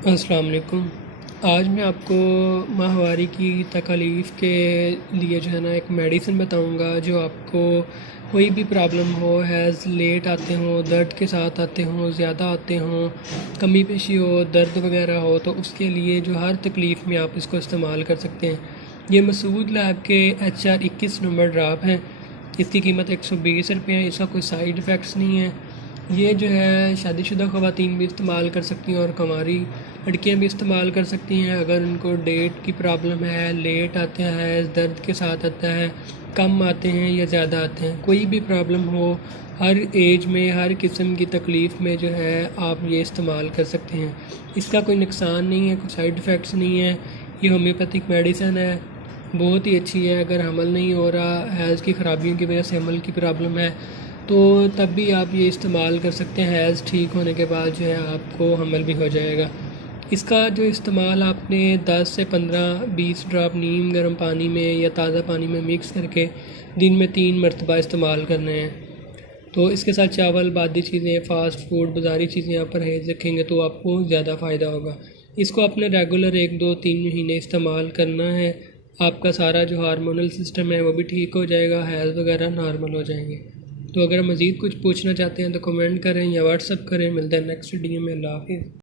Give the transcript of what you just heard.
अस्सलाम वालेकुम। आज मैं आपको माहवारी की तकलीफ़ के लिए जो है ना एक मेडिसिन बताऊंगा जो आपको कोई भी प्रॉब्लम हो, हैज़ लेट आते हों, दर्द के साथ आते हों, ज़्यादा आते हों, कमी पेशी हो, दर्द वगैरह हो, तो उसके लिए जो हर तकलीफ़ में आप इसको इस्तेमाल कर सकते हैं। ये मसूद लैब के HR-21 नंबर ड्राप हैं। इसकी कीमत 120 रुपये है। इसका कोई साइड इफ़ेक्ट्स नहीं है। ये जो है शादीशुदा ख़वातीन भी इस्तेमाल कर सकती हैं और कुंवारी लड़कियां भी इस्तेमाल कर सकती हैं। अगर उनको डेट की प्रॉब्लम है, लेट आते हैं, दर्द के साथ आता है, कम आते हैं या ज़्यादा आते हैं, कोई भी प्रॉब्लम हो, हर एज में हर किस्म की तकलीफ़ में जो है आप ये इस्तेमाल कर सकते हैं। इसका कोई नुकसान नहीं है, कोई साइड इफ़ेक्ट्स नहीं है। ये होम्योपैथिक मेडिसिन है, बहुत ही अच्छी है। अगर हमल नहीं हो रहा, हैज़ की ख़राबियों की वजह से हमल की प्रॉब्लम है, तो तब भी आप ये इस्तेमाल कर सकते हैं। हैज़ ठीक होने के बाद जो है आपको हमल भी हो जाएगा। इसका जो इस्तेमाल आपने 10 से 15-20 ड्रॉप नीम गर्म पानी में या ताज़ा पानी में मिक्स करके दिन में 3 मरतबा इस्तेमाल करने हैं। तो इसके साथ चावल, बादी चीज़ें, फ़ास्ट फूड, बाज़ारी चीज़ें आप परहेज़ रखेंगे तो आपको ज़्यादा फ़ायदा होगा। इसको आपने रेगुलर 1-2-3 महीने इस्तेमाल करना है। आपका सारा जो हार्मोनल सिस्टम है वो भी ठीक हो जाएगा, हैज़ वगैरह नॉर्मल हो जाएंगे। तो अगर मज़ीद कुछ पूछना चाहते हैं तो कमेंट करें या व्हाट्सअप करें। मिलते हैं नेक्स्ट वीडियो में। अल्लाह हाफ़िज़।